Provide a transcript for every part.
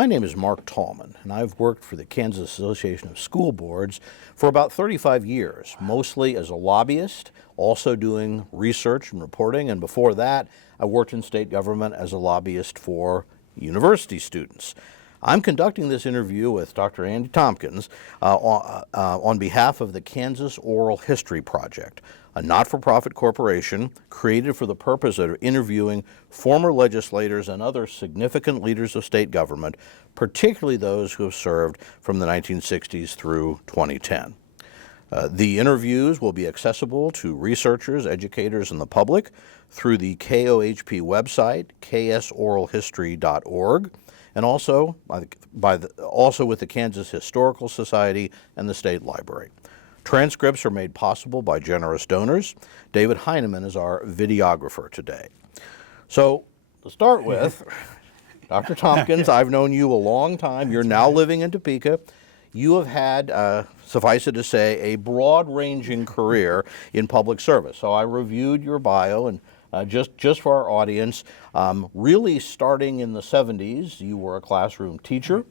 My name is Mark Tallman, and I've worked for the Kansas Association of School Boards for about 35 years, mostly as a lobbyist, also doing research and reporting, and before that, I worked in state government as a lobbyist for university students. I'm conducting this interview with Dr. Andy Tompkins on behalf of the Kansas Oral History Project, a not-for-profit corporation created for the purpose of interviewing former legislators and other significant leaders of state government, particularly those who have served from the 1960s through 2010. The interviews will be accessible to researchers, educators, and the public through the KOHP website, ksoralhistory.org, and also with the Kansas Historical Society and the State Library. Transcripts are made possible by generous donors. David Heineman is our videographer today. So, to start with, Dr. Tompkins, I've known you a long time. You're now living in Topeka. You have had, suffice it to say, a broad-ranging career in public service. So I reviewed your bio, and just for our audience, really starting in the 70s, you were a classroom teacher.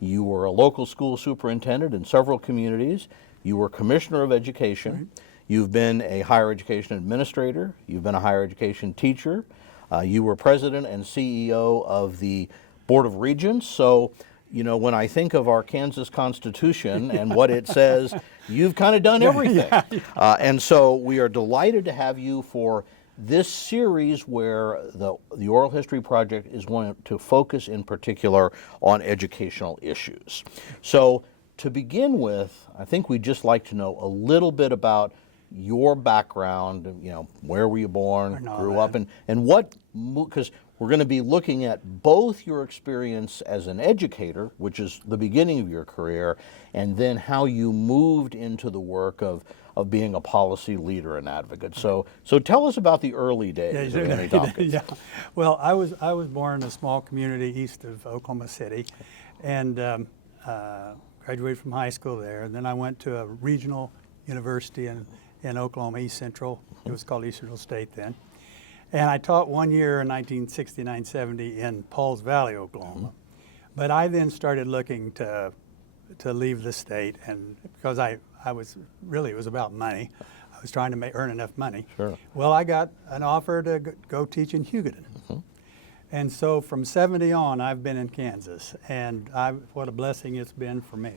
You were a local school superintendent in several communities. You were commissioner of education. Right. You've been a higher education administrator. You've been a higher education teacher. You were president and CEO of the Board of Regents. So, you know, when I think of our Kansas Constitution and what it says, you've kind of done everything. And so we are delighted to have you for this series where the Oral History Project is going to focus in particular on educational issues. So to begin with, I think we'd just like to know a little bit about your background, you know, where were you born, grew up, and what, because we're going to be looking at both your experience as an educator, which is the beginning of your career, and then how you moved into the work of being a policy leader and advocate. So tell us about the early days of Andy Tompkins. Yeah. Well, I was born in a small community east of Oklahoma City, and graduated from high school there. And then I went to a regional university in Oklahoma, East Central. It was called East Central State then. And I taught 1 year in 1969-70 in Pauls Valley, Oklahoma. But I then started looking to leave the state, and because I was really, it was about money. I was trying to earn enough money. Sure. Well, I got an offer to go teach in Hugoton. And so from 70 on, I've been in Kansas, and what a blessing it's been for me.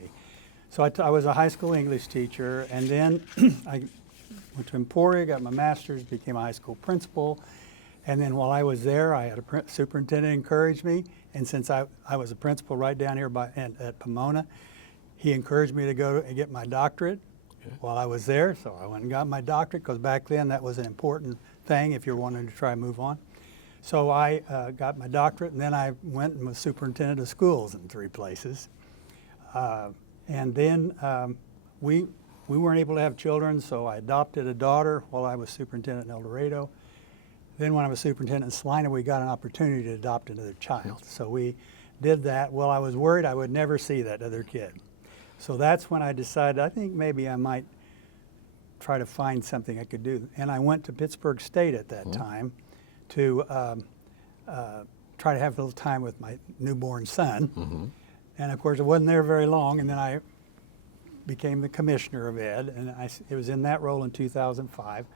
So I was a high school English teacher, and then I went to Emporia, got my master's, became a high school principal, and then while I was there, I had a superintendent encourage me, and since I was a principal right down here at Pomona, he encouraged me to go and get my doctorate while I was there, so I went and got my doctorate, because back then that was an important thing if you're wanting to try and move on. So I got my doctorate, and then I went and was superintendent of schools in 3 places. And then we weren't able to have children, so I adopted a daughter while I was superintendent in El Dorado. Then when I was superintendent in Salina, we got an opportunity to adopt another child. So we did that. Well, I was worried I would never see that other kid. So that's when I decided I think maybe I might try to find something I could do. And I went to Pittsburg State at that time to try to have a little time with my newborn son. And of course, it wasn't there very long, and then I became the commissioner of ed, and it was in that role in 2005.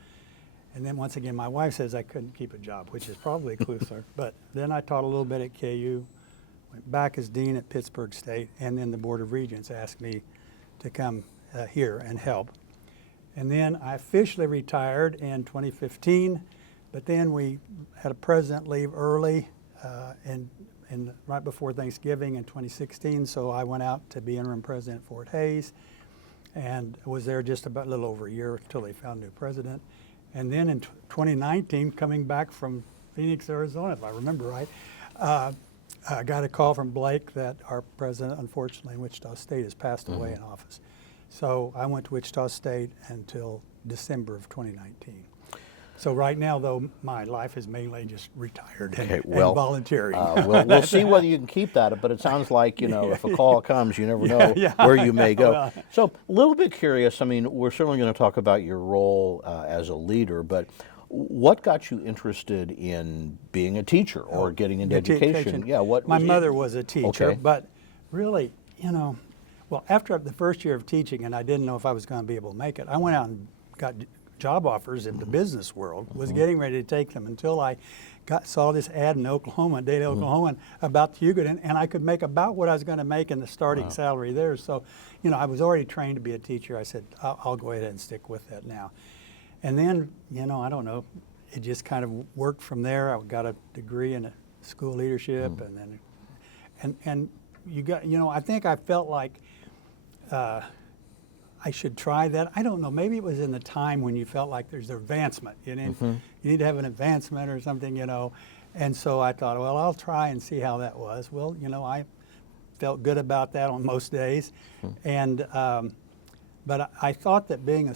And then once again, my wife says I couldn't keep a job, which is probably a clue, sir. But then I taught a little bit at KU, went back as dean at Pittsburg State, and then the Board of Regents asked me to come here and help. And then I officially retired in 2015, but then we had a president leave early and right before Thanksgiving in 2016, so I went out to be interim president at Fort Hays and was there just about a little over a year until they found a new president. And then in 2019, coming back from Phoenix, Arizona, if I remember right, I got a call from Blake that our president, unfortunately, in Wichita State has passed away in office. So I went to Wichita State until December of 2019. So right now, though, my life is mainly just retired and volunteering. We'll see whether you can keep that, but it sounds like, you know, if a call comes, you never know where you may go. So a little bit curious, I mean, we're certainly going to talk about your role as a leader, but What got you interested in being a teacher or getting into education? Yeah, what? My mother was a teacher, Okay. but really, well, after the first year of teaching, and I didn't know if I was going to be able to make it, I went out and got job offers in the business world, was getting ready to take them until I saw this ad in Oklahoma, Data, Oklahoma, about Hugoton, and I could make about what I was going to make in the starting salary there. So, I was already trained to be a teacher. I said, I'll go ahead and stick with that now. And then, I don't know, it just kind of worked from there. I got a degree in school leadership, and then, and you got, I think I felt like I should try that. I don't know, maybe it was in the time when you felt like there's advancement. You need to have an advancement or something, And so I thought, well, I'll try and see how that was. Well, I felt good about that on most days. And but I thought that being a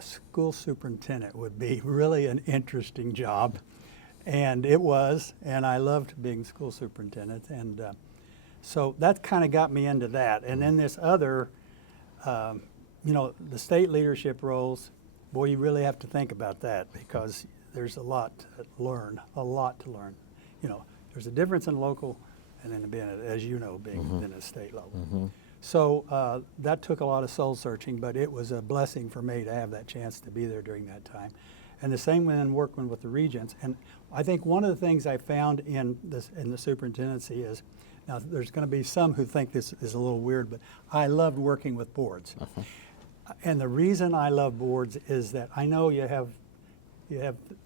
school superintendent would be really an interesting job, and it was. And I loved being school superintendent, and so that kind of got me into that. And then this other, the state leadership roles. Boy, you really have to think about that because there's a lot to learn. There's a difference in local, and then being, as you know, being in a state level. So that took a lot of soul searching, but it was a blessing for me to have that chance to be there during that time. And the same when working with the regents. And I think one of the things I found in the superintendency is, now there's going to be some who think this is a little weird, but I loved working with boards. And the reason I love boards is that I know you have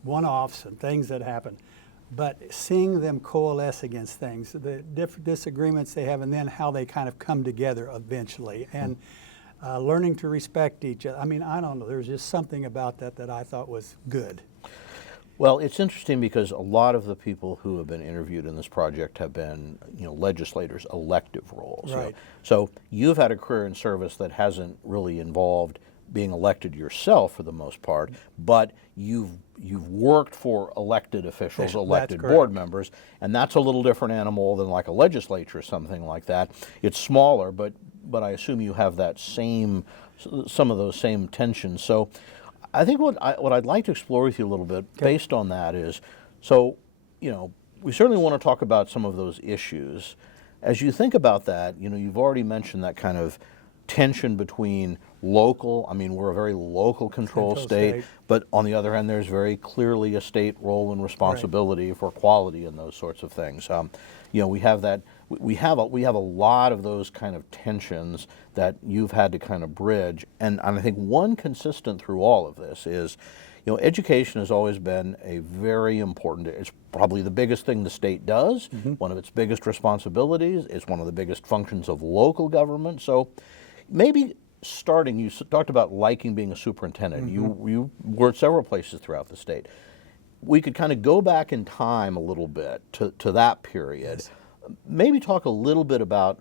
one-offs and things that happen, but seeing them coalesce against things, the different disagreements they have, and then how they kind of come together eventually, and learning to respect each other. I mean, I don't know, there's just something about that I thought was good. Well, it's interesting because a lot of the people who have been interviewed in this project have been, legislators' elective roles. Right. So you've had a career in service that hasn't really involved being elected yourself for the most part, but you've worked for elected officials, elected board members, and that's a little different animal than like a legislature or something like that. It's smaller, but I assume you have that some of those same tensions. So I think what I'd like to explore with you a little bit based on that is, so, we certainly want to talk about some of those issues. As you think about that, you've already mentioned that kind of tension between local, we're a very local control state, but on the other hand, there's very clearly a state role and responsibility for quality and those sorts of things. We have that. We have a lot of those kind of tensions that you've had to kind of bridge, and I think one consistent through all of this is, education has always been a very important. It's probably the biggest thing the state does. One of its biggest responsibilities. It's one of the biggest functions of local government. So, maybe starting, you talked about liking being a superintendent. You were at several places throughout the state. We could kind of go back in time a little bit to that period. Yes. Maybe talk a little bit about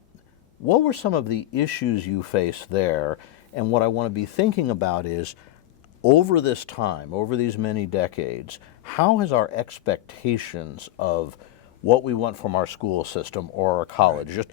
what were some of the issues you faced there, and what I want to be thinking about is, over this time, over these many decades, how has our expectations of what we want from our school system or our college, just,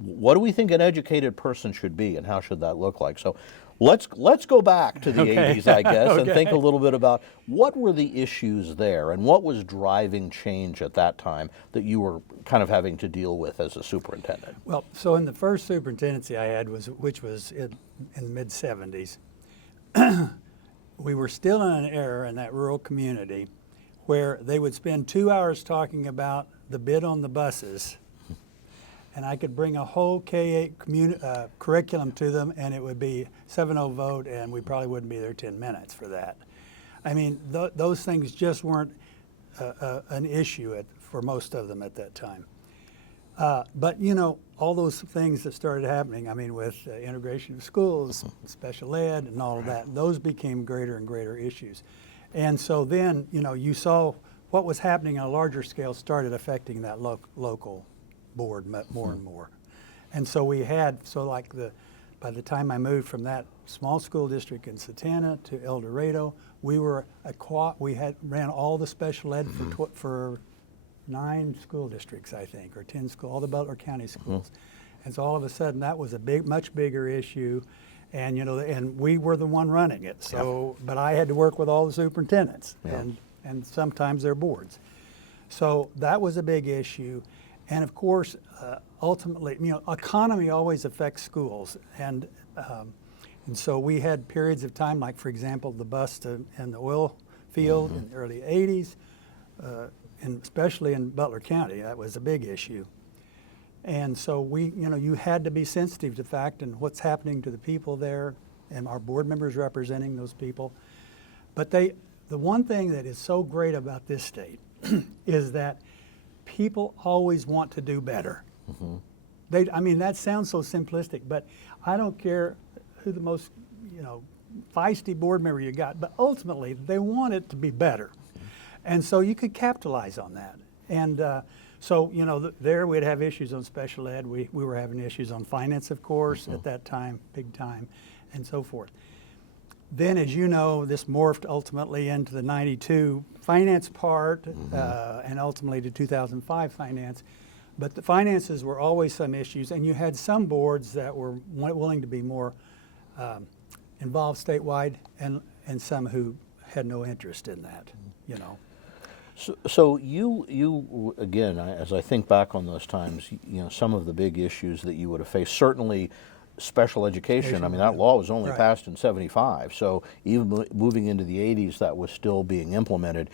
what do we think an educated person should be, and how should that look like? So let's go back to the 80s, I guess, and think a little bit about what were the issues there, and what was driving change at that time that you were kind of having to deal with as a superintendent. Well, so in the first superintendency I had, which was in the mid-'70s, we were still in an era in that rural community where they would spend 2 hours talking about the bid on the buses, and I could bring a whole K-8 curriculum to them, and it would be 7-0 vote, and we probably wouldn't be there 10 minutes for that. Those things just weren't an issue for most of them at that time. But all those things that started happening, with integration of schools, special ed, and all of that, those became greater and greater issues. And so then, you saw what was happening on a larger scale started affecting that local board more and more. And so by the time I moved from that small school district in Satana to El Dorado, we ran all the special ed for 9 school districts, I think, or 10 schools, all the Butler County schools. And so all of a sudden that was a much bigger issue. And and we were the one running it. So, but I had to work with all the superintendents and sometimes their boards. So that was a big issue. And of course, ultimately, economy always affects schools. And so we had periods of time, like for example, the bust in the oil field in the early 80s, and especially in Butler County, that was a big issue. And so you had to be sensitive to the fact and what's happening to the people there, and our board members representing those people. But the one thing that is so great about this state is that people always want to do better. That sounds so simplistic, but I don't care who the most, feisty board member you got, but ultimately they want it to be better. And so you could capitalize on that. And so, there we'd have issues on special ed. We were having issues on finance, of course, at that time, big time, and so forth. Then, as you know, this morphed ultimately into the 92 finance part and ultimately to 2005 finance. But the finances were always some issues, and you had some boards that were willing to be more involved statewide and some who had no interest in that, So you again, as I think back on those times, some of the big issues that you would have faced, certainly special education. That law was only passed in '75, so even moving into the '80s, that was still being implemented.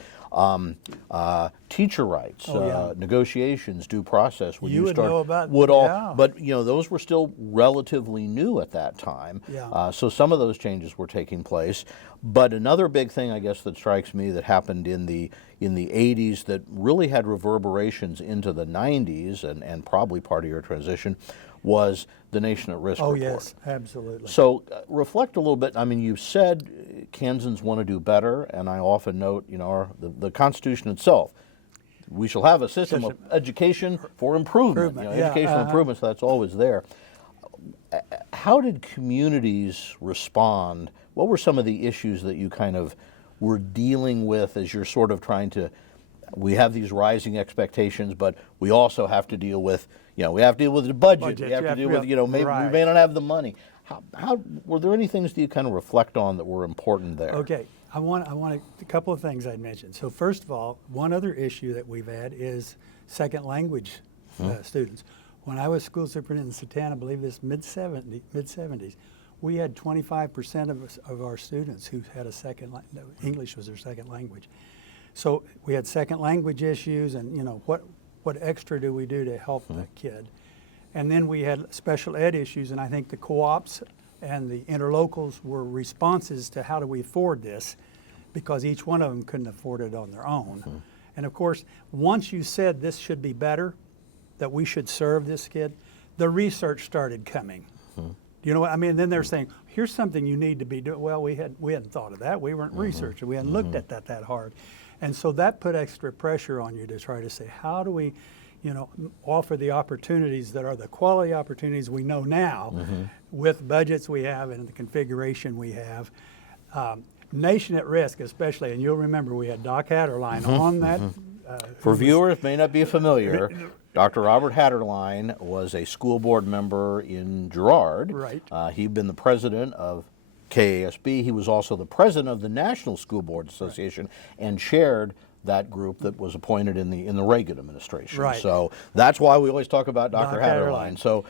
Teacher rights, negotiations, due process. But those were still relatively new at that time. So some of those changes were taking place. But another big thing, I guess, that strikes me that happened in the '80s that really had reverberations into the '90s and probably part of your transition was the Nation at Risk report. Oh, yes, absolutely. So reflect a little bit. You said Kansans want to do better, and I often note, the Constitution itself. We shall have a system of education for improvement. Educational improvement, so that's always there. How did communities respond? What were some of the issues that you kind of were dealing with as you're sort of trying to, we have these rising expectations, but we also have to deal with, we have to deal with the budget. We have to deal with, maybe we may not have the money. How were there any things that you kind of reflect on that were important there? Okay, I want a couple of things I'd mention. So first of all, one other issue that we've had is second language students. When I was school superintendent in Satana, I believe this mid-70s, we had 25% of our students who had English was their second language. So we had second language issues, and what extra do we do to help that kid? And then we had special ed issues, and I think the co-ops and the interlocals were responses to how do we afford this, because each one of them couldn't afford it on their own. And of course, once you said this should be better, that we should serve this kid, the research started coming. You know what I mean? Then they're saying, here's something you need to be doing. Well, we hadn't thought of that. We weren't researching. We hadn't looked at that hard. And so that put extra pressure on you to try to say, how do we, offer the opportunities that are the quality opportunities we know now with budgets we have and the configuration we have. Nation at Risk especially, and you'll remember we had Doc Hatterline on that. For viewers may not be familiar, Dr. Robert Hatterline was a school board member in Girard. Right. He'd been the president of KASB. He was also the president of the National School Board Association and chaired that group that was appointed in the Reagan administration. Right. So that's why we always talk about Dr. Hatterline. So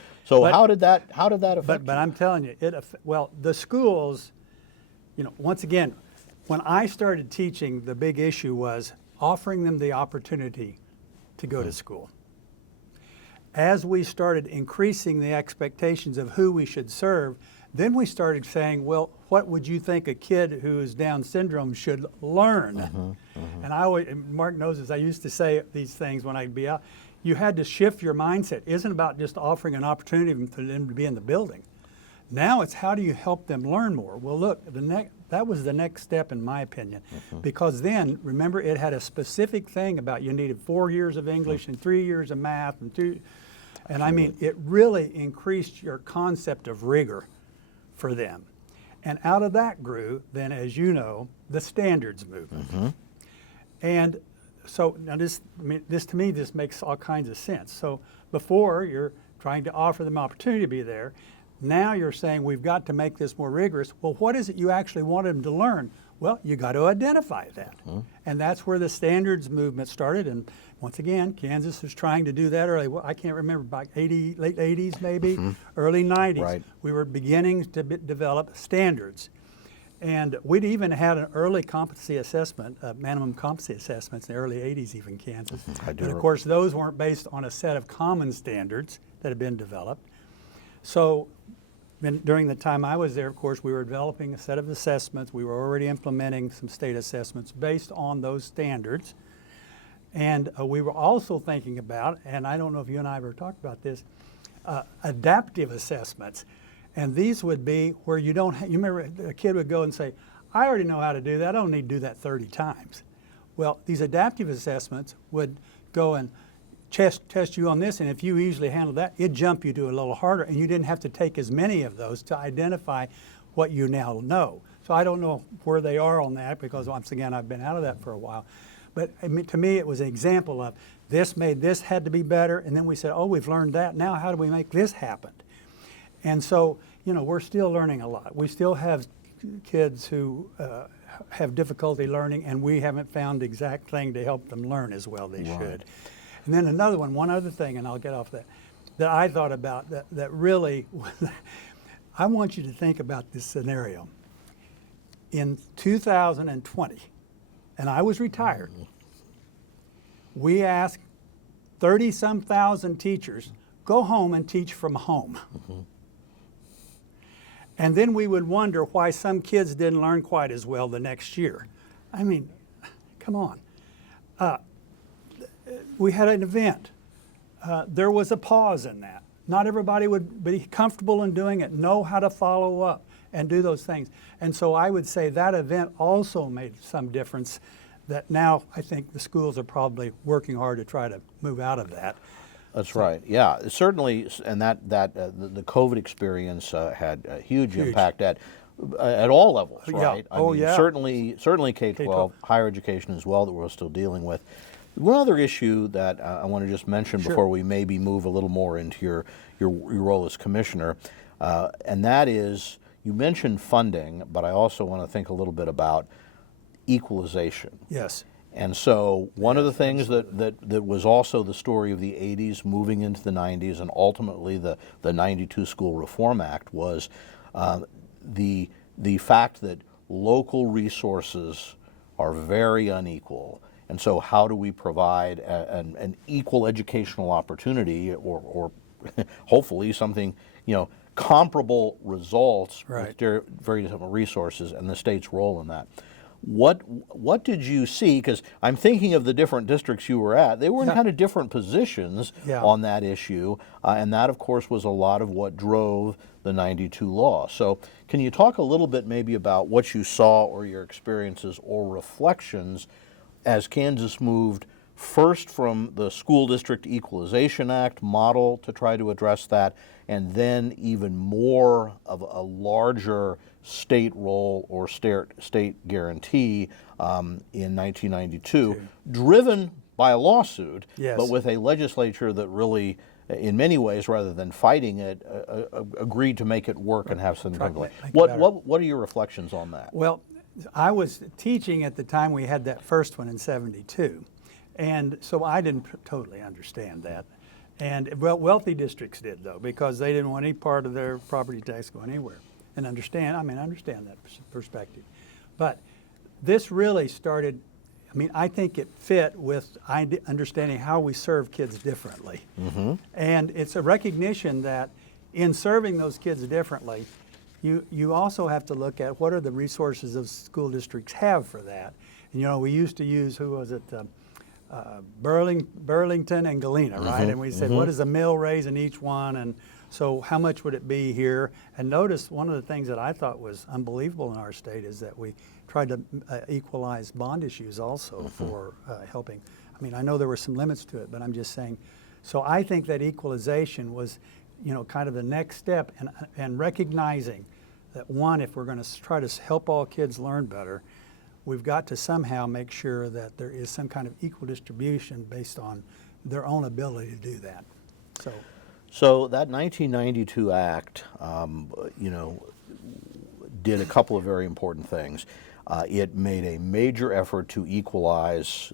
how did that affect you? But I'm telling you, the schools, once again, when I started teaching, the big issue was offering them the opportunity to go to school. As we started increasing the expectations of who we should serve, then we started saying, well, what would you think a kid who is Down syndrome should learn? And Mark knows this, I used to say these things when I'd be out. You had to shift your mindset. It isn't about just offering an opportunity for them to be in the building. Now it's how do you help them learn more? Well, look, that was the next step in my opinion, because then, remember, it had a specific thing about you needed 4 years of English and 3 years of math and I mean, it really increased your concept of rigor for them. And out of that grew, then, as you know, the standards movement. And so now this to me, this makes all kinds of sense. So before, you're trying to offer them opportunity to be there. Now you're saying we've got to make this more rigorous. Well, what is it you actually want them to learn? Well, you got to identify that. And that's where the standards movement started. And once again, Kansas was trying to do that early. Well, I can't remember, about late 80s maybe, early 90s. Right. We were beginning to develop standards. And we'd even had an early competency assessment, minimum competency assessments in the early 80s, even Kansas. I do. And of course, those weren't based on a set of common standards that had been developed. So during the time I was there, of course, we were developing a set of assessments. We were already implementing some state assessments based on those standards. And we were also thinking about, and I don't know if you and I ever talked about this, adaptive assessments. And these would be where you don't, you remember a kid would go and say, I already know how to do that, I don't need to do that 30 times. Well, these adaptive assessments would go and test you on this, and if you easily handle that, it'd jump you to a little harder, and you didn't have to take as many of those to identify what you now know. So I don't know where they are on that, because once again, I've been out of that for a while. But I mean, to me, it was an example of this made this had to be better, and then we said, oh, we've learned that, now how do we make this happen? And so, you know, we're still learning a lot. We still have kids who have difficulty learning, and we haven't found the exact thing to help them learn as well they should. And then another one other thing, and I'll get off that I thought about that really, I want you to think about this scenario. In 2020, and I was retired, we asked 30-some thousand teachers, go home and teach from home. And then we would wonder why some kids didn't learn quite as well the next year. I mean, come on. We had an event. There was a pause in that. Not everybody would be comfortable in doing it, know how to follow up and do those things. And so I would say that event also made some difference, that now I think the schools are probably working hard to try to move out of that. That's right. Yeah, certainly, and the COVID experience had a huge impact at all levels, right? Yeah. Yeah. Certainly K-12, higher education as well, that we're still dealing with. One other issue that I want to just mention before we maybe move a little more into your role as commissioner, and that is, you mentioned funding, but I also want to think a little bit about equalization. Yes. And so one of the things that was also the story of the 80s moving into the 90s and ultimately the 92 School Reform Act was the fact that local resources are very unequal. And so how do we provide an equal educational opportunity or hopefully something, you know, comparable results with very different resources and the state's role in that? What did you see? Because I'm thinking of the different districts you were at. They were in kind of different positions on that issue, and that, of course, was a lot of what drove the 92 law. So can you talk a little bit maybe about what you saw or your experiences or reflections as Kansas moved first from the School District Equalization Act model to try to address that, and then even more of a larger state role or state guarantee in 1992, driven by a lawsuit, but with a legislature that really, in many ways, rather than fighting it, agreed to make it work and have some good. What are your reflections on that? Well, I was teaching at the time we had that first one in '72, and so I didn't totally understand that. And well, wealthy districts did, though, because they didn't want any part of their property tax going anywhere. And I understand that perspective. But this really started, I mean, I think it fit with understanding how we serve kids differently. And it's a recognition that in serving those kids differently, you also have to look at what are the resources those school districts have for that. And, you know, we used to use, who was it, Burlington and Galena, right? And we said, what is the mill raise in each one? And so how much would it be here? And notice one of the things that I thought was unbelievable in our state is that we tried to equalize bond issues also for helping. I mean, I know there were some limits to it, but I'm just saying. So I think that equalization was, you know, kind of the next step, and recognizing that, one, if we're going to try to help all kids learn better, we've got to somehow make sure that there is some kind of equal distribution based on their own ability to do that. So that 1992 Act, did a couple of very important things. It made a major effort to equalize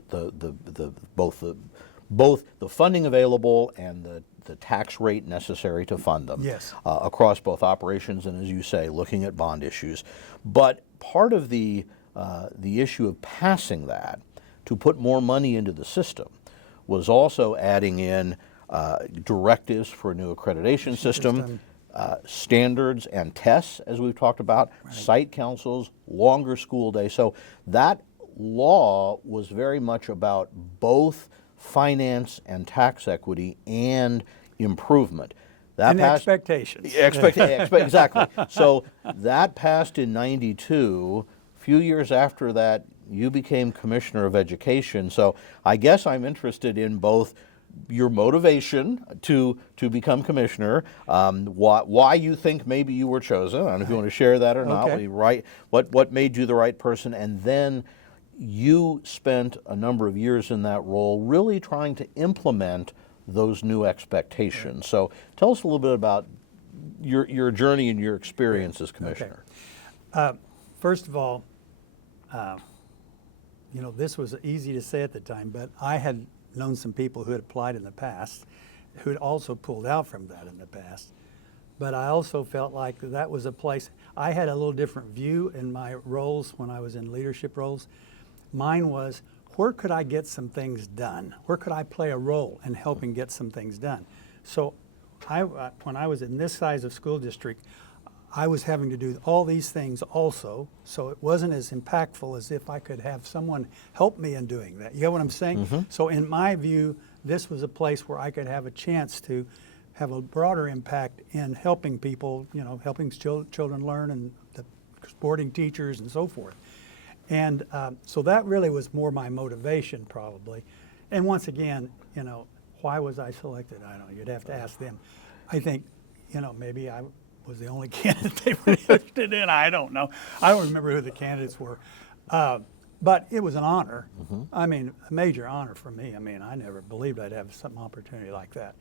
both the funding available and the tax rate necessary to fund them. Yes. Across both operations and, as you say, looking at bond issues. But part of the issue of passing that to put more money into the system was also adding in directives for a new accreditation system, standards and tests, as we've talked about, site councils, longer school days. So that law was very much about both finance and tax equity and improvement. That And passed, expectations. exactly. So that passed in '92. A few years after that, you became Commissioner of Education. So I guess I'm interested in both your motivation to become commissioner, why you think maybe you were chosen. I don't know if you want to share that or not. Okay. What made you the right person, and then you spent a number of years in that role, really trying to implement those new expectations. So tell us a little bit about your journey and your experience as commissioner. First of all, this was easy to say at the time, but I had known some people who had applied in the past, who had also pulled out from that in the past. But I also felt like that was a place, I had a little different view in my roles when I was in leadership roles. Mine was, where could I get some things done? Where could I play a role in helping get some things done? So when I was in this size of school district, I was having to do all these things also, so it wasn't as impactful as if I could have someone help me in doing that. You get what I'm saying? Mm-hmm. So in my view, this was a place where I could have a chance to have a broader impact in helping people, helping children learn, and the supporting teachers and so forth. And so that really was more my motivation probably. And once again, why was I selected? I don't know, you'd have to ask them. I think, maybe I was the only candidate they were interested in. I don't know. I don't remember who the candidates were. But it was an honor. Mm-hmm. I mean, a major honor for me. I mean, I never believed I'd have some opportunity like that.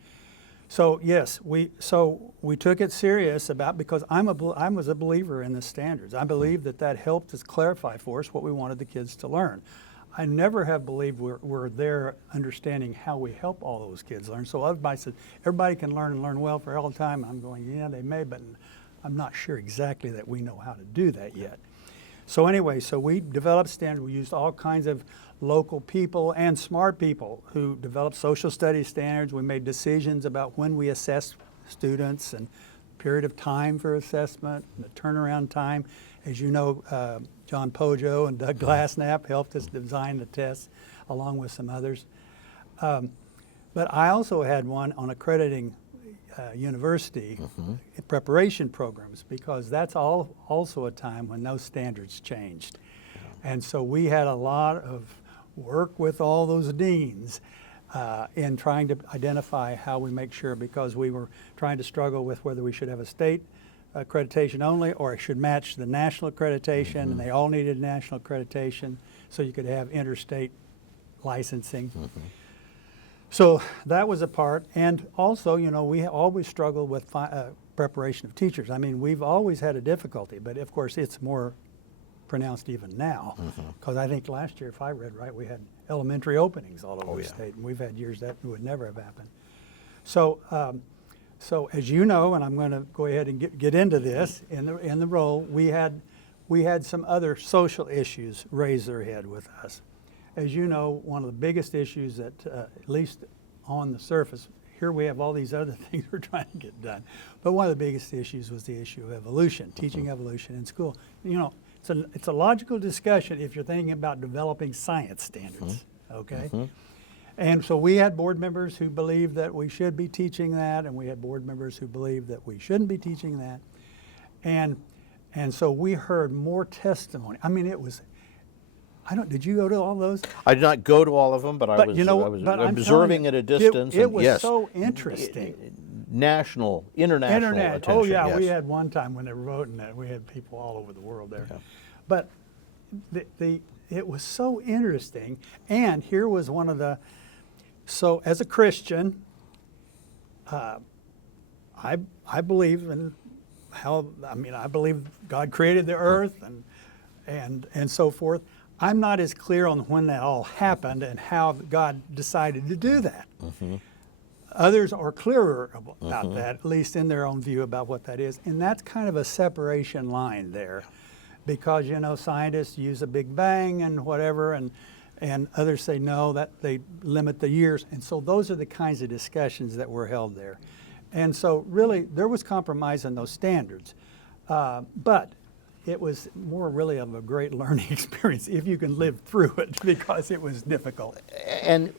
So yes, we took it serious because I was a believer in the standards. I believe that helped us clarify for us what we wanted the kids to learn. I never have believed we're there understanding how we help all those kids learn. So everybody said, everybody can learn and learn well for all the time. I'm going, yeah, they may, but I'm not sure exactly that we know how to do that yet. So anyway, we developed standards. We used all kinds of local people and smart people who developed social studies standards. We made decisions about when we assessed students and period of time for assessment, the turnaround time. As you know, John Pojo and Doug Glassnap helped us design the tests along with some others. But I also had one on accrediting university preparation programs, because that's also a time when those standards changed. And so we had a lot of work with all those deans in trying to identify how we make sure, because we were trying to struggle with whether we should have a state accreditation only or it should match the national accreditation, and they all needed national accreditation so you could have interstate licensing. So that was a part. And also, we always struggled with preparation of teachers. I mean, we've always had a difficulty, but of course it's more pronounced even now, because I think last year, if I read right, we had elementary openings all over the state, and we've had years that would never have happened. So, as you know, and I'm going to go ahead and get into this in the role, we had some other social issues raise their head with us. As you know, one of the biggest issues that, at least on the surface, here we have all these other things we're trying to get done, but one of the biggest issues was the issue of evolution, teaching evolution in school. It's a logical discussion if you're thinking about developing science standards, okay? And so we had board members who believed that we should be teaching that, and we had board members who believed that we shouldn't be teaching that. And so we heard more testimony. I mean, it was, did you go to all those? I did not go to all of them, but I was observing at a distance. It was so interesting. International attention. Oh yeah, yes. We had one time when they were voting that we had people all over the world there. Yeah. But it was so interesting, and here was one of the, so as a Christian, I believe in I believe God created the earth and so forth. I'm not as clear on when that all happened and how God decided to do that. Others are clearer about that, at least in their own view about what that is. And that's kind of a separation line there, because, you know, scientists use a Big Bang and whatever, and others say no, that they limit the years. And so those are the kinds of discussions that were held there. And so really there was compromise on those standards. But it was more really of a great learning experience if you can live through it, because it was difficult. And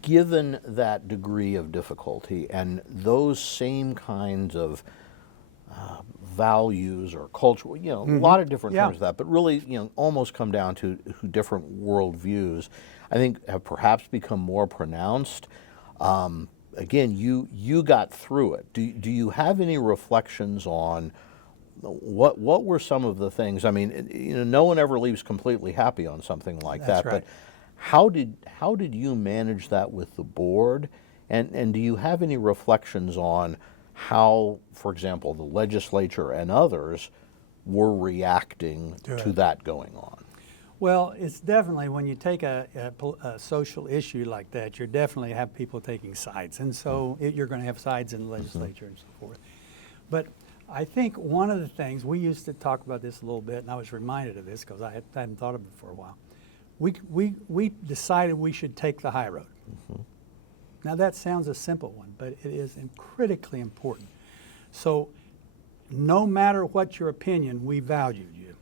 given that degree of difficulty and those same kinds of values or cultural, you know, a lot of different terms of that, but really, you know, almost come down to different worldviews, I think have perhaps become more pronounced. Again, you got through it. Do you have any reflections on what were some of the things? I mean, you know, no one ever leaves completely happy on something like That's that. right. But how did you manage that with the board? And do you have any reflections on how, for example, the legislature and others were reacting to that going on? Well, it's definitely, when you take a social issue like that, you definitely have people taking sides. And so you're going to have sides in the legislature and so forth. But I think one of the things, we used to talk about this a little bit, and I was reminded of this because I hadn't thought of it for a while. We decided we should take the high road. Now that sounds a simple one, but it is critically important. So no matter what your opinion, we valued you.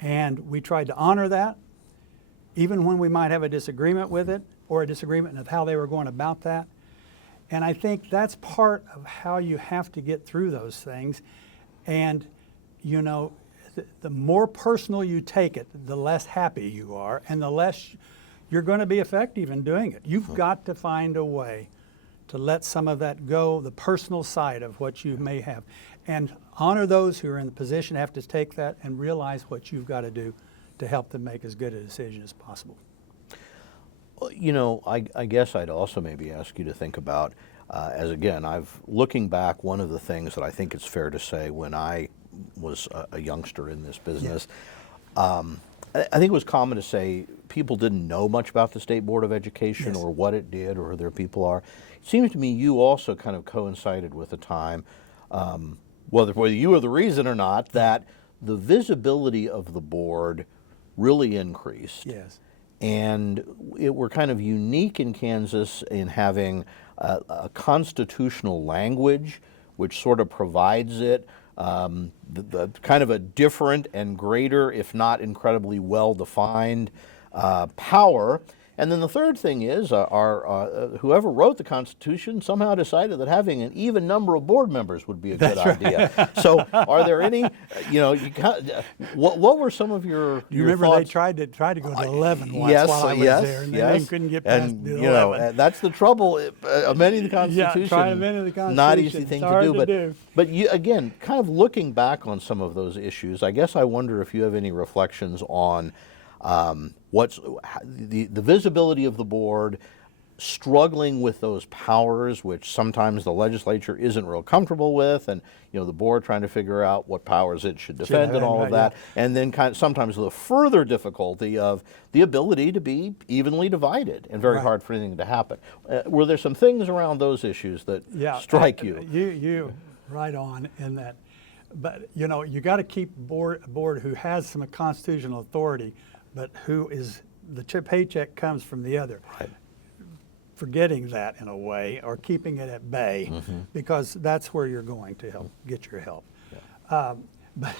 And we tried to honor that, even when we might have a disagreement with it, or a disagreement of how they were going about that. And I think that's part of how you have to get through those things. And, you know, the more personal you take it, the less happy you are, and the less you're going to be effective in doing it. You've got to find a way to let some of that go, the personal side of what you may have, and honor those who are in the position have to take that and realize what you've got to do to help them make as good a decision as possible. Well, you know, I guess I'd also maybe ask you to think about, as again, looking back, one of the things that I think it's fair to say when I was a youngster in this business, I think it was common to say people didn't know much about the State Board of Education or what it did or who their people are. It seems to me you also kind of coincided with a time, whether you were the reason or not, that the visibility of the board really increased. Yes. And we're kind of unique in Kansas in having a constitutional language which sort of provides it the kind of a different and greater, if not incredibly well-defined power. And then the third thing is whoever wrote the Constitution somehow decided that having an even number of board members would be a good idea. So are there any, you know, what were some of your You remember thoughts? They tried to go to 11 once Yes, while I was there, and they couldn't get past and, the 11. you know, that's the trouble. Amending the Constitution, amending the Constitution. not easy thing It's hard to do. to do. But you, again, kind of looking back on some of those issues, I guess I wonder if you have any reflections on what's the visibility of the board, struggling with those powers, which sometimes the legislature isn't real comfortable with, and you know the board trying to figure out what powers it should defend and all of that, and then kind of sometimes the further difficulty of the ability to be evenly divided and very hard for anything to happen. Were there some things around those issues that strike you? You right on in that, but you know you got to keep a board who has some constitutional authority, but who is the paycheck comes from the other. Right. Forgetting that in a way, or keeping it at bay, because that's where you're going to get your help. But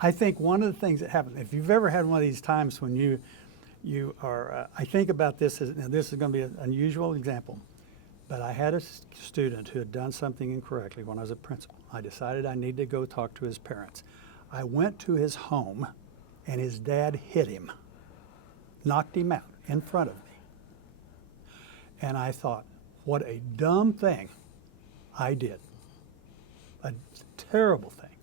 I think one of the things that happens, if you've ever had one of these times when you are, I think about this as, now this is going to be an unusual example, but I had a student who had done something incorrectly when I was a principal. I decided I needed to go talk to his parents. I went to his home, and his dad hit him, knocked him out in front of me. And I thought, what a dumb thing I did. A terrible thing.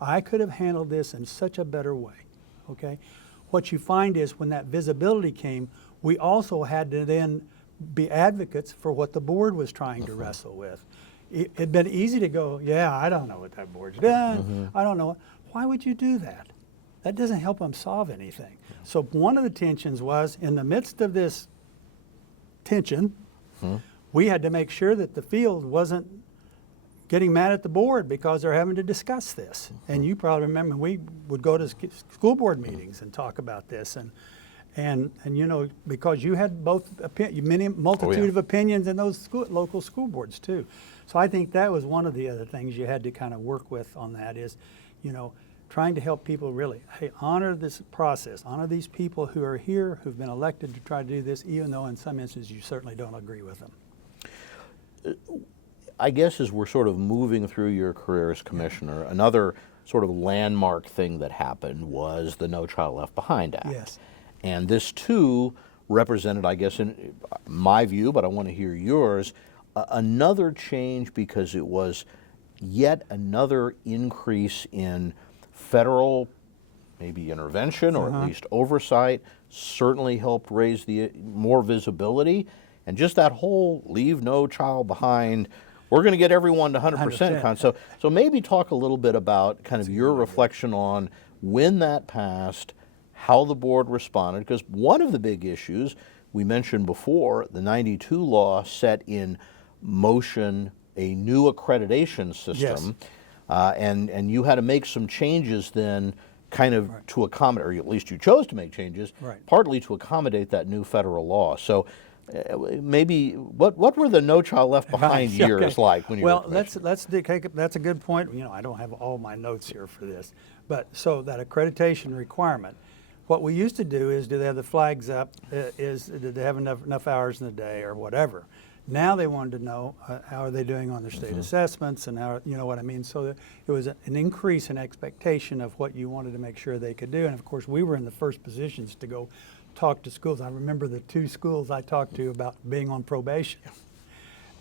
I could have handled this in such a better way, okay? What you find is when that visibility came, we also had to then be advocates for what the board was trying to wrestle with. It'd been easy to go, yeah, I don't know what that board's done. I don't know. Why would you do that? That doesn't help them solve anything. So one of the tensions was, in the midst of this tension, we had to make sure that the field wasn't getting mad at the board because they're having to discuss this. And you probably remember we would go to school board meetings and talk about this, and you know, because you had both multitude of opinions in those local school boards too. So I think that was one of the other things you had to kind of work with on that is, you know, trying to help people really, hey, honor this process, honor these people who are here, who've been elected to try to do this, even though in some instances you certainly don't agree with them. I guess as we're sort of moving through your career as commissioner, another sort of landmark thing that happened was the No Child Left Behind Act. Yes. And this too represented, I guess in my view, but I want to hear yours, another change because it was yet another increase in federal maybe intervention or at least oversight, certainly helped raise the more visibility, and just that whole leave no child behind, we're going to get everyone to 100%. So maybe talk a little bit about kind of your reflection on when that passed, how the board responded, because one of the big issues we mentioned before, the 92 law set in motion a new accreditation system. Yes. And you had to make some changes then kind of to accommodate, or at least you chose to make changes, partly to accommodate that new federal law. So maybe, what were the No Child Left Behind years like when you were commissioner? That's a good point. You know, I don't have all my notes here for this. But so that accreditation requirement, what we used to do is, do they have the flags up? Did they have enough hours in the day or whatever? Now they wanted to know how are they doing on their state assessments and how, you know what I mean? So it was an increase in expectation of what you wanted to make sure they could do. And of course, we were in the first positions to go talk to schools. I remember the 2 schools I talked to about being on probation.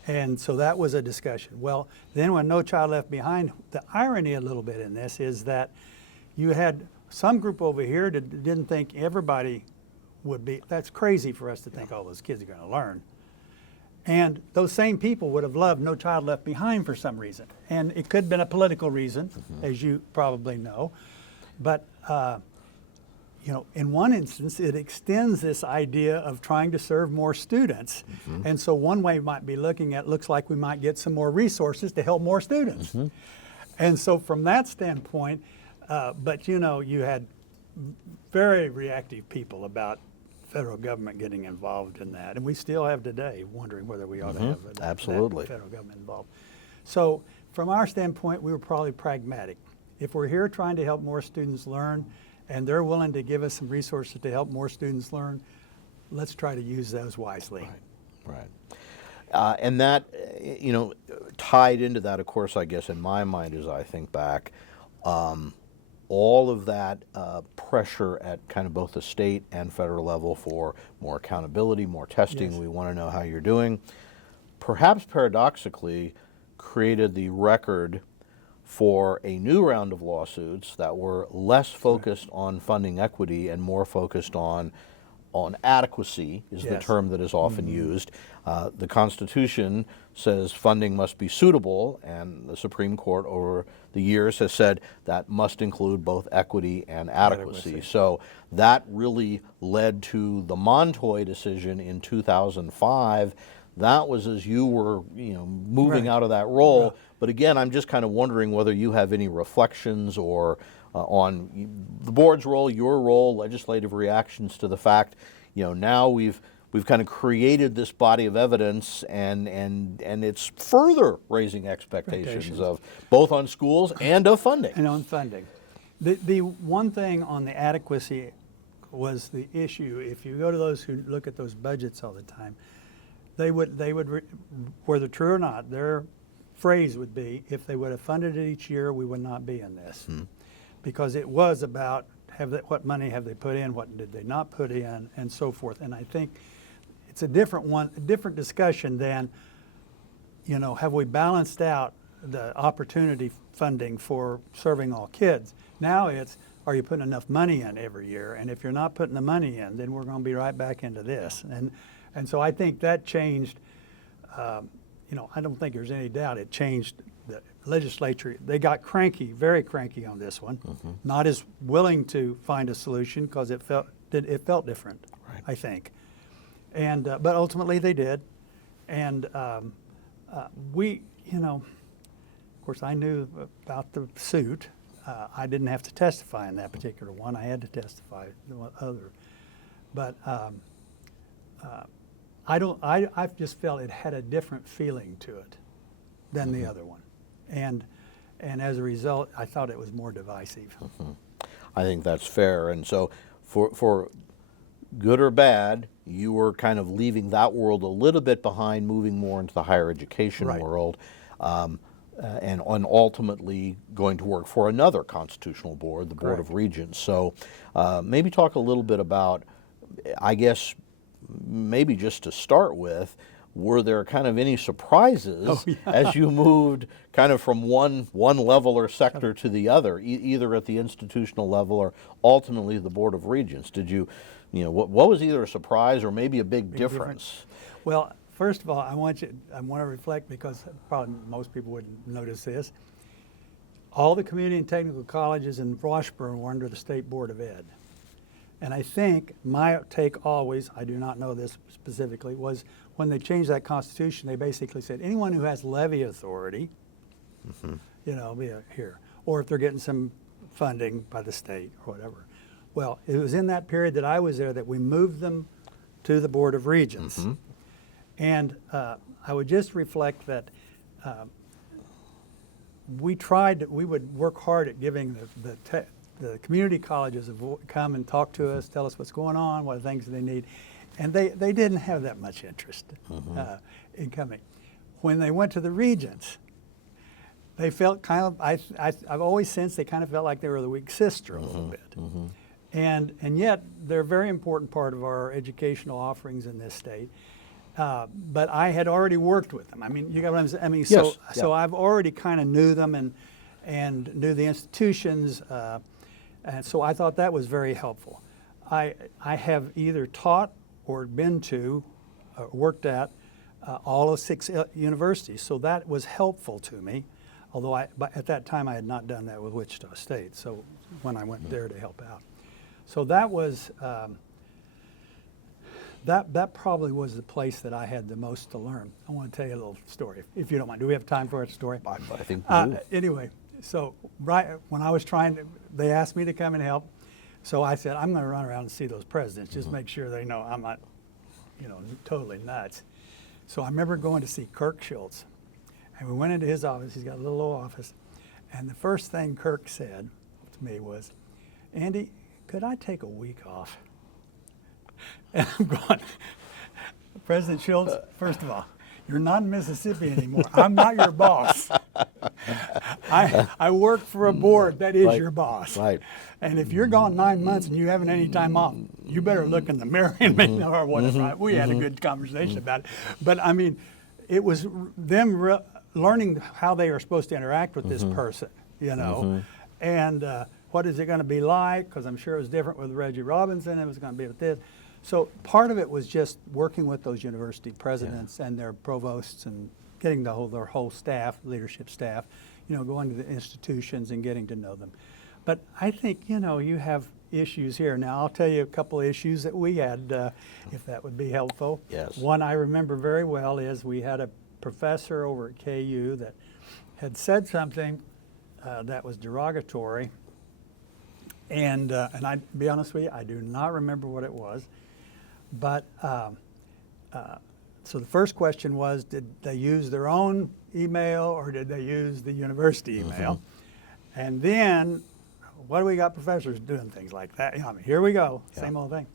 And so that was a discussion. Well, then when No Child Left Behind, the irony a little bit in this is that you had some group over here that didn't think everybody would be, that's crazy for us to think all those kids are going to learn. And those same people would have loved No Child Left Behind for some reason. And it could have been a political reason, as you probably know. But, you know, in one instance, it extends this idea of trying to serve more students. And so one way might be looking at, looks like we might get some more resources to help more students. And so from that standpoint, but you know, you had very reactive people about federal government getting involved in that, and we still have today wondering whether we ought to have that federal government involved. So from our standpoint, we were probably pragmatic. If we're here trying to help more students learn, and they're willing to give us some resources to help more students learn, let's try to use those wisely. Right. And that, you know, tied into that, of course, I guess in my mind as I think back, all of that pressure at kind of both the state and federal level for more accountability, more testing, we want to know how you're doing, perhaps paradoxically created the record for a new round of lawsuits that were less focused on funding equity and more focused on adequacy is the term that is often used. The Constitution says funding must be suitable, and the Supreme Court over the years has said that must include both equity and adequacy. So that really led to the Montoy decision in 2005. That was as you were, you know, moving out of that role. But again, I'm just kind of wondering whether you have any reflections or on the board's role, your role, legislative reactions to the fact, you know, now we've kind of created this body of evidence, and it's further raising expectations of both on schools and of funding. And on funding. The one thing on the adequacy was the issue. If you go to those who look at those budgets all the time, they would, whether true or not, their phrase would be, if they would have funded it each year, we would not be in this. Because it was about what money have they put in, what did they not put in, and so forth. And I think it's a different discussion than, you know, have we balanced out the opportunity funding for serving all kids? Now it's, are you putting enough money in every year? And if you're not putting the money in, then we're going to be right back into this. And so I think that changed. You know, I don't think there's any doubt it changed the legislature. They got cranky, very cranky on this one, not as willing to find a solution because it felt different, Right. I think. And but ultimately they did. And we, you know, of course I knew about the suit. I didn't have to testify in that particular one. I had to testify in the other. But I just felt it had a different feeling to it than the other one. And as a result, I thought it was more divisive. I think that's fair. And so for good or bad, you were kind of leaving that world a little bit behind, moving more into the higher education Right. world, and ultimately going to work for another constitutional board, the Board of Correct. Regents. So maybe talk a little bit about, I guess, maybe just to start with, were there kind of any surprises as you moved kind of from one level or sector to the other, either at the institutional level or ultimately the Board of Regents? Did you know, what was either a surprise or maybe a big difference? Well, first of all, I want to reflect, because probably most people wouldn't notice this. All the community and technical colleges in Washburn were under the State Board of Ed. And I think my take always, I do not know this specifically, was when they changed that constitution, they basically said anyone who has levy authority, you know, be here, or if they're getting some funding by the state or whatever. Well, it was in that period that I was there that we moved them to the Board of Regents. And I would just reflect that we would work hard at giving the community colleges come and talk to us, tell us what's going on, what are the things they need. And they didn't have that much interest in coming. When they went to the Regents, they felt kind of, I've always sensed they kind of felt like they were the weak sister a little bit. And yet they're a very important part of our educational offerings in this state. But I had already worked with them. I mean, you got what I'm saying? I mean, Yes, so I've already kind of knew them and knew the institutions. And so I thought that was very helpful. I have either taught or been to, worked at all of 6 universities, so that was helpful to me. Although but at that time I had not done that with Wichita State, so when I went there to help out. So that was, that probably was the place that I had the most to learn. I want to tell you a little story, if you don't mind. Do we have time for a story? I think we do. Anyway, so right when I was they asked me to come and help. So I said, I'm going to run around and see those presidents, just make sure they know I'm not, you know, totally nuts. So I remember going to see Kirk Schultz, and we went into his office. He's got a little old office. And the first thing Kirk said to me was, Andy, could I take a week off? And I'm going, President Schultz, first of all, you're not in Mississippi anymore. I'm not your boss. I work for a board that is your boss. Right. And if you're gone 9 months and you haven't any time off, you better look in the mirror and make know or whatever. Right? We had a good conversation about it. But I mean, it was them learning how they are supposed to interact with this person, you know, and what is it going to be like? Because I'm sure it was different with Reggie Robinson. It was going to be with this. So part of it was just working with those university presidents and their provosts and getting their whole staff, leadership staff, you know, going to the institutions and getting to know them. But I think, you know, you have issues here. Now, I'll tell you a couple of issues that we had, if that would be helpful. Yes. One I remember very well is we had a professor over at KU that had said something that was derogatory. And I be honest with you, I do not remember what it was. But so the first question was, did they use their own email or did they use the university email? And then, what do we got professors doing things like that? You know, I mean, here we go, same old thing.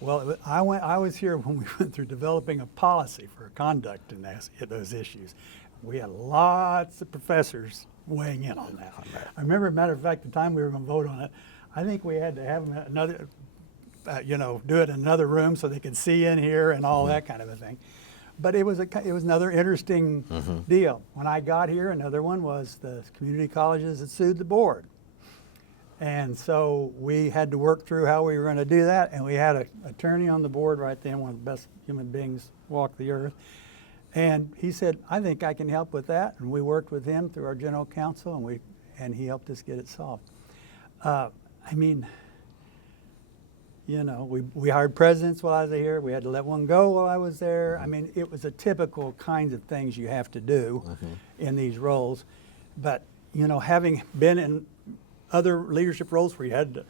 Well, I was here when we went through developing a policy for conduct in those issues. We had lots of professors weighing in on that. I remember, as a matter of fact, the time we were going to vote on it, I think we had to have another, you know, do it in another room so they could see in here and all that kind of a thing. But it was another interesting deal. When I got here, another one was the community colleges that sued the board. And so we had to work through how we were going to do that, and we had an attorney on the board right then, one of the best human beings walk the earth. And he said, I think I can help with that. And we worked with him through our general counsel, and he helped us get it solved. I mean, you know, we hired presidents while I was here. We had to let one go while I was there. I mean, it was a typical kinds of things you have to do in these roles. But, you know, having been in other leadership roles where you had to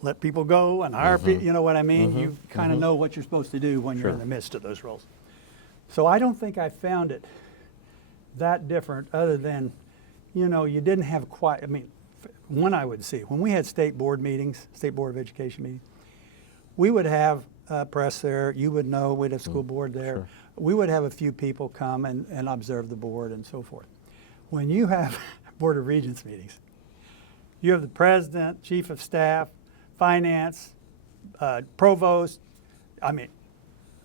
let people go and hire people, you know what I mean? You kind of know what you're supposed to do when you're in the midst of those roles. So I don't think I found it that different other than, you know, you didn't have quite, I mean, one I would see, when we had state board meetings, State Board of Education meetings, we would have press there, you would know, we'd have school board there. Sure. We would have a few people come and observe the board and so forth. When you have Board of Regents meetings, you have the president, chief of staff, finance, provost. I mean,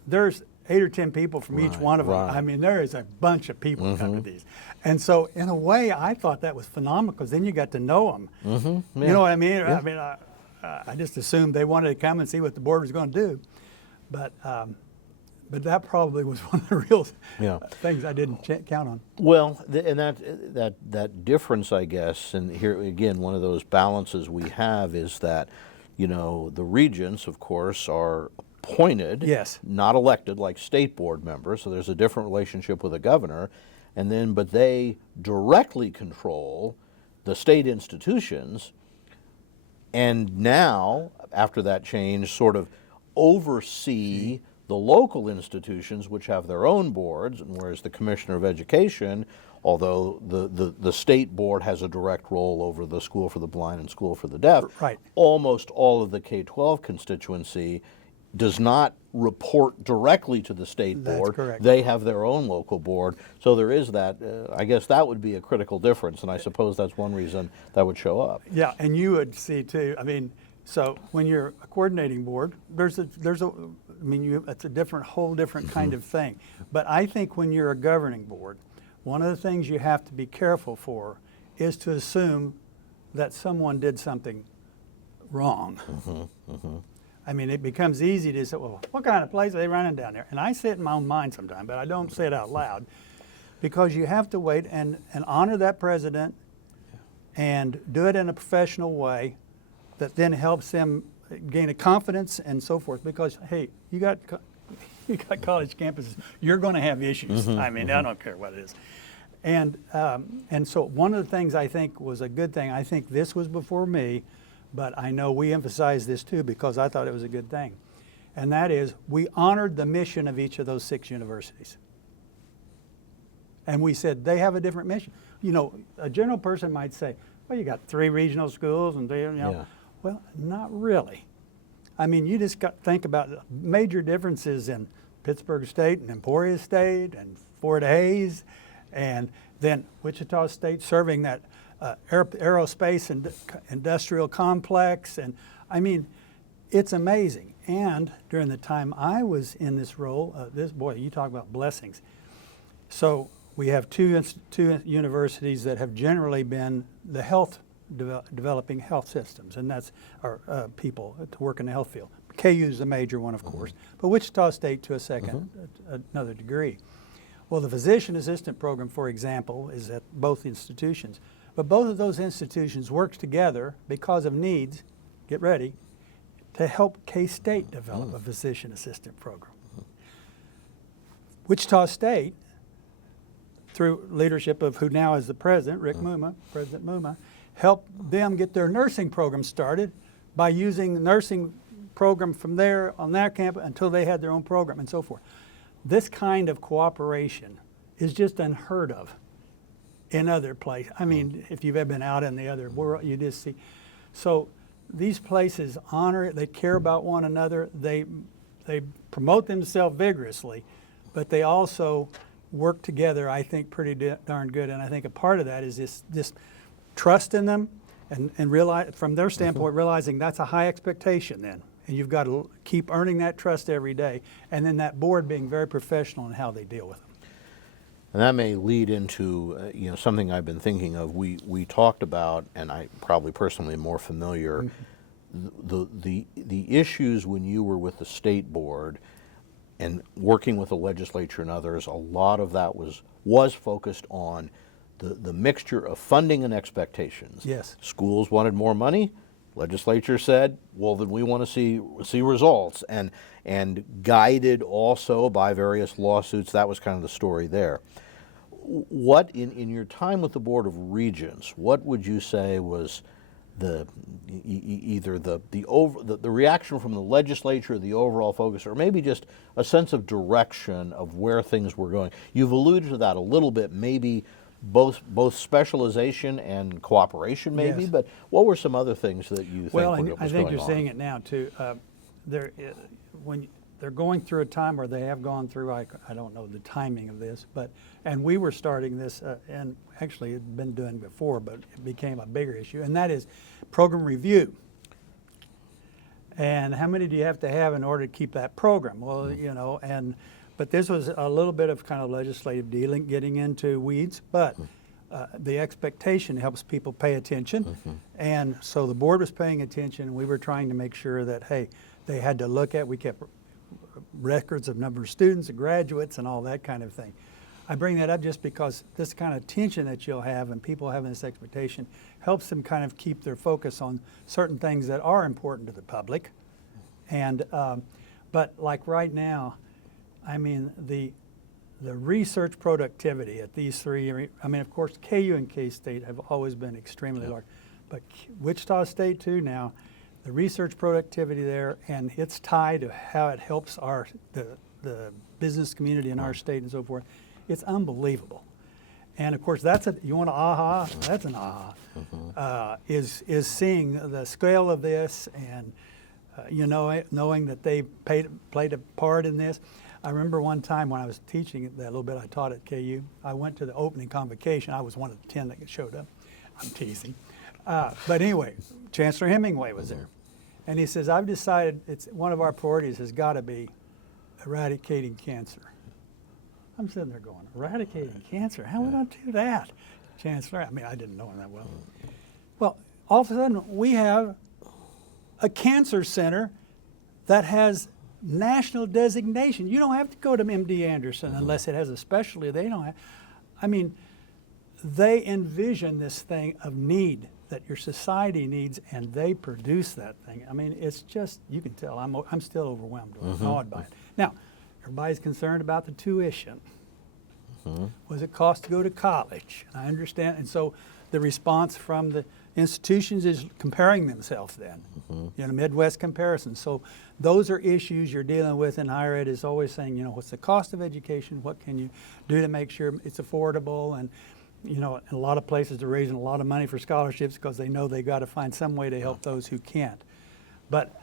there's 8 or 10 people from each one of them. I mean, there is a bunch of people that come to these. And so, in a way, I thought that was phenomenal because then you got to know them. You know what I mean? Yeah. I mean, I just assumed they wanted to come and see what the board was going to do. But that probably was one of the real things I didn't count on. Well, and that difference, I guess, and here again, one of those balances we have is that, you know, the regents, of course, are appointed, not elected like state board members, so there's a different relationship with the governor, but they directly control the state institutions, and now, after that change, sort of oversee the local institutions which have their own boards, and whereas the Commissioner of Education, although the state board has a direct role over the School for the Blind and School for the Deaf, almost all of the K-12 constituency does not report directly to the state board. That's correct. They have their own local board. So there is that, I guess that would be a critical difference, and I suppose that's one reason that would show up. Yeah, and you would see too, I mean, so when you're a coordinating board, it's a whole different kind of thing. But I think when you're a governing board, one of the things you have to be careful for is to assume that someone did something wrong. I mean, it becomes easy to say, well, what kind of place are they running down there? And I say it in my own mind sometimes, but I don't say it out loud, because you have to wait and honor that president and do it in a professional way that then helps them gain a confidence and so forth. Because, hey, you got college campuses, you're going to have issues. I mean, I don't care what it is. And so one of the things I think was a good thing, I think this was before me, but I know we emphasized this too because I thought it was a good thing. And that is, we honored the mission of each of those 6 universities. And we said, they have a different mission. You know, a general person might say, well, you got 3 regional schools and they, you know. Well, not really. I mean, you just got to think about major differences in Pittsburg State and Emporia State and Fort Hays, and then Wichita State serving that aerospace and industrial complex. And I mean, it's amazing. And during the time I was in this role, you talk about blessings. So we have two universities that have generally been the developing health systems, and that's our people to work in the health field. KU is the major one, of course, but Wichita State to a second, another degree. Well, the physician assistant program, for example, is at both institutions. But both of those institutions work together because of needs, get ready, to help K-State develop a physician assistant program. Wichita State, through leadership of who now is the president, President Muma, helped them get their nursing program started by using the nursing program from there on their campus until they had their own program and so forth. This kind of cooperation is just unheard of in other places. I mean, if you've ever been out in the other world, you just see. So these places honor it, they care about one another, they promote themselves vigorously, but they also work together, I think, pretty darn good. And I think a part of that is this trust in them and realize, from their standpoint, realizing that's a high expectation then. And you've got to keep earning that trust every day. And then that board being very professional in how they deal with them. And that may lead into something I've been thinking of. We talked about, and I probably personally am more familiar, the issues when you were with the state board and working with the legislature and others. A lot of that was focused on the mixture of funding and expectations. Yes. Schools wanted more money. Legislature said, well, then we want to see results, and guided also by various lawsuits. That was kind of the story there. What in your time with the Board of Regents, what would you say was either the reaction from the legislature, the overall focus, or maybe just a sense of direction of where things were going? You've alluded to that a little bit, maybe both specialization and cooperation, maybe. Yes. But what were some other things that you think were going on? I think you're seeing it now too. When they're going through a time, or they have gone through, I don't know the timing of this, and we were starting this, and actually had been doing before, but it became a bigger issue, and that is program review. And how many do you have to have in order to keep that program? Well, but this was a little bit of kind of legislative dealing, getting into weeds, but the expectation helps people pay attention. And so the board was paying attention, and we were trying to make sure that, hey, they had to look at, we kept records of number of students and graduates and all that kind of thing. I bring that up just because this kind of tension that you'll have and people having this expectation helps them kind of keep their focus on certain things that are important to the public. And but like right now, I mean, the research productivity at these three, I mean, of course, KU and K-State have always been extremely large, but Wichita State too now, the research productivity there, and it's tied to how it helps the business community in our state and so forth. It's unbelievable. And of course, you want an aha? That's an aha. Is seeing the scale of this, and knowing that they played a part in this. I remember one time when I was teaching that little bit I taught at KU, I went to the opening convocation. I was one of the 10 that showed up. I'm teasing. But anyway, Chancellor Hemingway was there. And he says, I've decided it's one of our priorities has got to be eradicating cancer. I'm sitting there going, eradicating cancer? How would I do that? Chancellor, I mean, I didn't know him that well. Well, all of a sudden, we have a cancer center that has national designation. You don't have to go to MD Anderson unless it has a specialty. They don't have. I mean, they envision this thing of need that your society needs, and they produce that thing. I mean, it's just, you can tell, I'm still overwhelmed or awed by it. Now, everybody's concerned about the tuition. What does it cost to go to college? I understand, and so the response from the institutions is comparing themselves then, Midwest comparison. So those are issues you're dealing with in higher ed, is always saying, what's the cost of education? What can you do to make sure it's affordable? And in a lot of places they're raising a lot of money for scholarships because they know they've got to find some way to help those who can't. But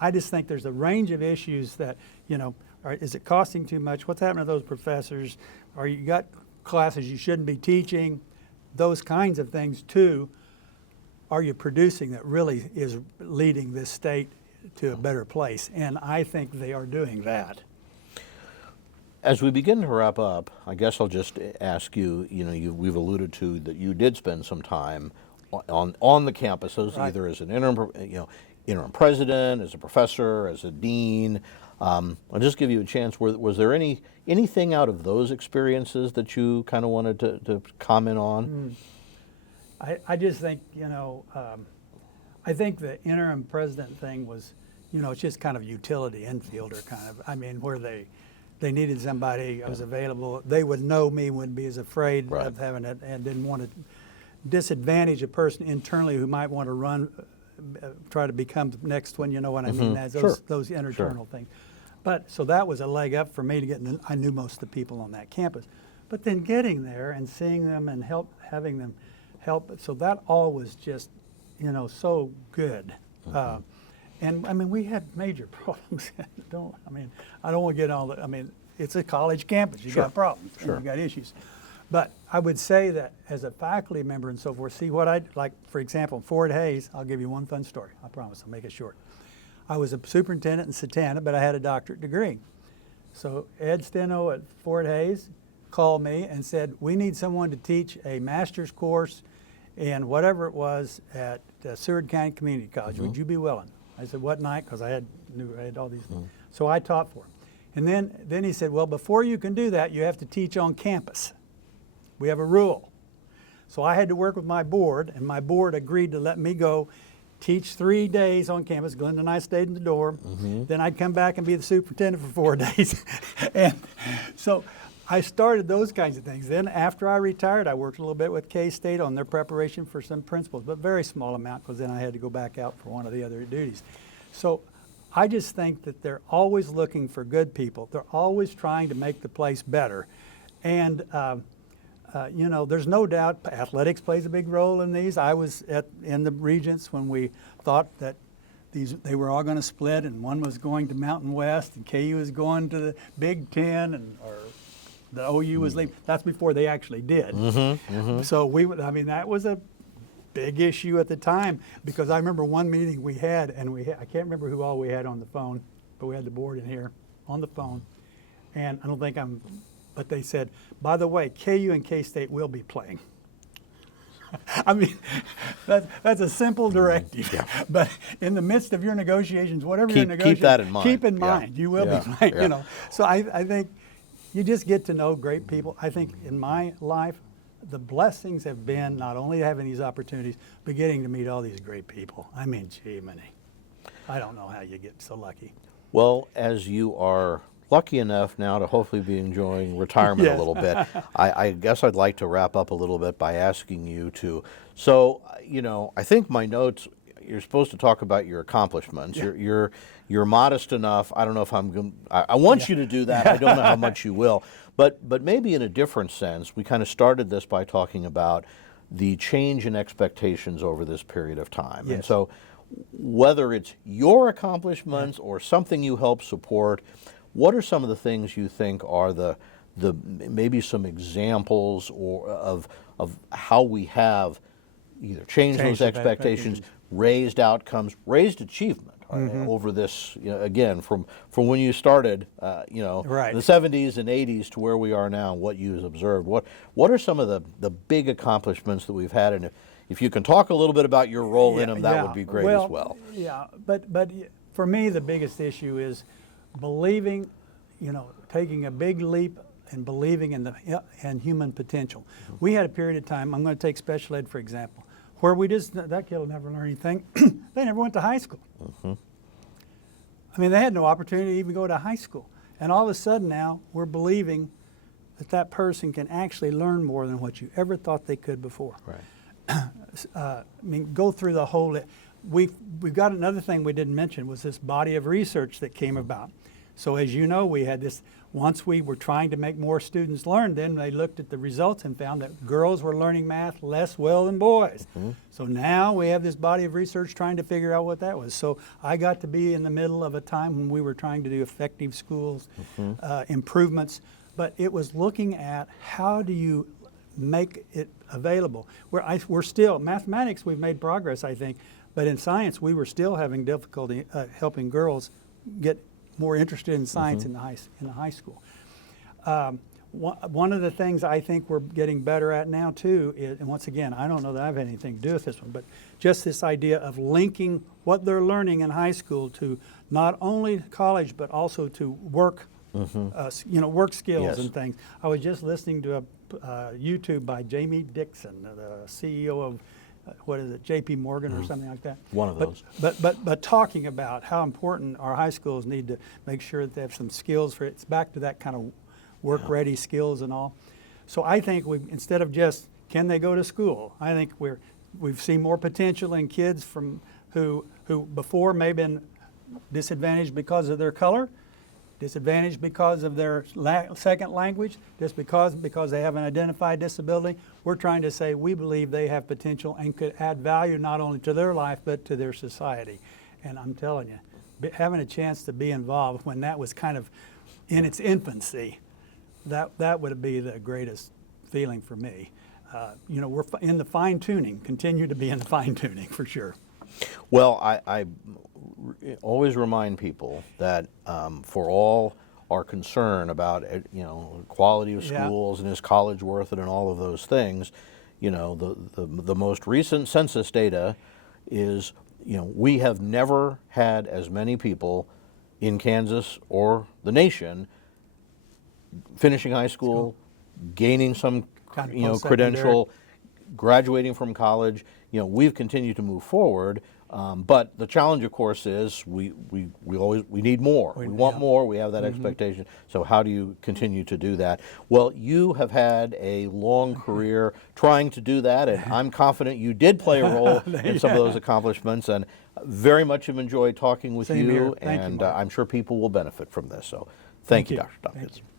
I just think there's a range of issues that, is it costing too much? What's happening to those professors? Or you got classes you shouldn't be teaching? Those kinds of things too. Are you producing that really is leading this state to a better place? And I think they are doing that. As we begin to wrap up, I guess I'll just ask you, we've alluded to that you did spend some time on the campuses, right, either as an interim president, as a professor, as a dean. I'll just give you a chance. Was there anything out of those experiences that you kind of wanted to comment on? I just think, I think the interim president thing was, it's just kind of utility infielder kind of, I mean, where they needed somebody, I was available. They would know me, wouldn't be as afraid of having it, and didn't want to disadvantage a person internally who might want to run, try to become the next one, you know what I mean? As those internal things. But so that was a leg up for me to get, I knew most of the people on that campus. But then getting there and seeing them and having them help, so that all was just, so good. And I mean, we had major problems. I don't want to get all the, it's a college campus. You got problems. You got issues. But I would say that as a faculty member and so forth, see what like, for example, Fort Hays, I'll give you one fun story. I promise I'll make it short. I was a superintendent in Satanta, but I had a doctorate degree. So Ed Steno at Fort Hays called me and said, we need someone to teach a master's course in whatever it was at Seward County Community College. Would you be willing? I said, what night? Because I knew I had all these things. So I taught for him. And then he said, well, before you can do that, you have to teach on campus. We have a rule. So I had to work with my board, and my board agreed to let me go teach 3 days on campus. Glenda and I stayed in the dorm. Then I'd come back and be the superintendent for 4 days. And so I started those kinds of things. Then after I retired, I worked a little bit with K-State on their preparation for some principals, but very small amount, because then I had to go back out for one of the other duties. So I just think that they're always looking for good people. They're always trying to make the place better. And you know, there's no doubt athletics plays a big role in these. I was in the Regents when we thought that they were all going to split, and one was going to Mountain West, and KU was going to the Big Ten, or the OU was leaving. That's before they actually did. So I mean, that was a big issue at the time, because I remember one meeting we had, and I can't remember who all we had on the phone, but we had the board in here on the phone, and I don't think but they said, by the way, KU and K-State will be playing. I mean, that's a simple directive. But in the midst of your negotiations, whatever you're negotiating, keep that in mind. Keep in mind, you will be playing. You know, so I think you just get to know great people. I think in my life, the blessings have been not only having these opportunities, but getting to meet all these great people. I mean, gee, I don't know how you get so lucky. Well, as you are lucky enough now to hopefully be enjoying retirement a little bit, I guess I'd like to wrap up a little bit by asking you to, so, you know, I think my notes, you're supposed to talk about your accomplishments. You're modest enough. I don't know if I want you to do that. I don't know how much you will. But maybe in a different sense, we kind of started this by talking about the change in expectations over this period of time. And so whether it's your accomplishments or something you help support, what are some of the things you think are the maybe some examples of how we have either changed those expectations, raised outcomes, raised achievement over this, you know, again, from when you started, you know, the 70s and 80s to where we are now, what you observed. What are some of the big accomplishments that we've had? And if you can talk a little bit about your role in them, that would be great as well. Yeah, but for me, the biggest issue is believing, you know, taking a big leap and believing in human potential. We had a period of time, I'm going to take special ed for example, where that kid will never learn anything. They never went to high school. I mean, they had no opportunity to even go to high school. And all of a sudden now, we're believing that person can actually learn more than what you ever thought they could before. I mean, go through the whole, we've got another thing we didn't mention was this body of research that came about. So as you know, we had this, once we were trying to make more students learn, then they looked at the results and found that girls were learning math less well than boys. So now we have this body of research trying to figure out what that was. So I got to be in the middle of a time when we were trying to do effective schools, improvements, but it was looking at how do you make it available. We're still, mathematics we've made progress I think, but in science we were still having difficulty helping girls get more interested in science in the high school. One of the things I think we're getting better at now too is, and once again, I don't know that I have anything to do with this one, but just this idea of linking what they're learning in high school to not only college but also to work, you know, work skills and things. I was just listening to a YouTube by Jamie Dixon, the CEO of what is it, J.P. Morgan or something like that. One of those. But talking about how important our high schools need to make sure that they have some skills for it. It's back to that kind of work-ready skills and all. So I think instead of just can they go to school, I think we've seen more potential in kids who before may have been disadvantaged because of their color, disadvantaged because of their second language, just because they have an identified disability. We're trying to say we believe they have potential and could add value not only to their life but to their society. And I'm telling you, having a chance to be involved when that was kind of in its infancy, that would be the greatest feeling for me. You know, we're in the fine-tuning, continue to be in the fine-tuning for sure. Well, I always remind people that for all our concern about quality of Yeah. schools and is college worth it and all of those things. The most recent census data is we have never had as many people in Kansas or the nation finishing high school, gaining some Kind of post-secondary. credential, graduating from college. We've continued to move forward, but the challenge, of course, is we need more. We want yeah. more. We have that expectation. So how do you continue to do that? Well, you have had a long career trying to do that, and I'm confident you did play a role in some of those accomplishments. And very much have enjoyed talking with Same you, here. Thank you, and Mark. I'm sure people will benefit from this. So thank you, you. Dr. Tompkins. Thank you.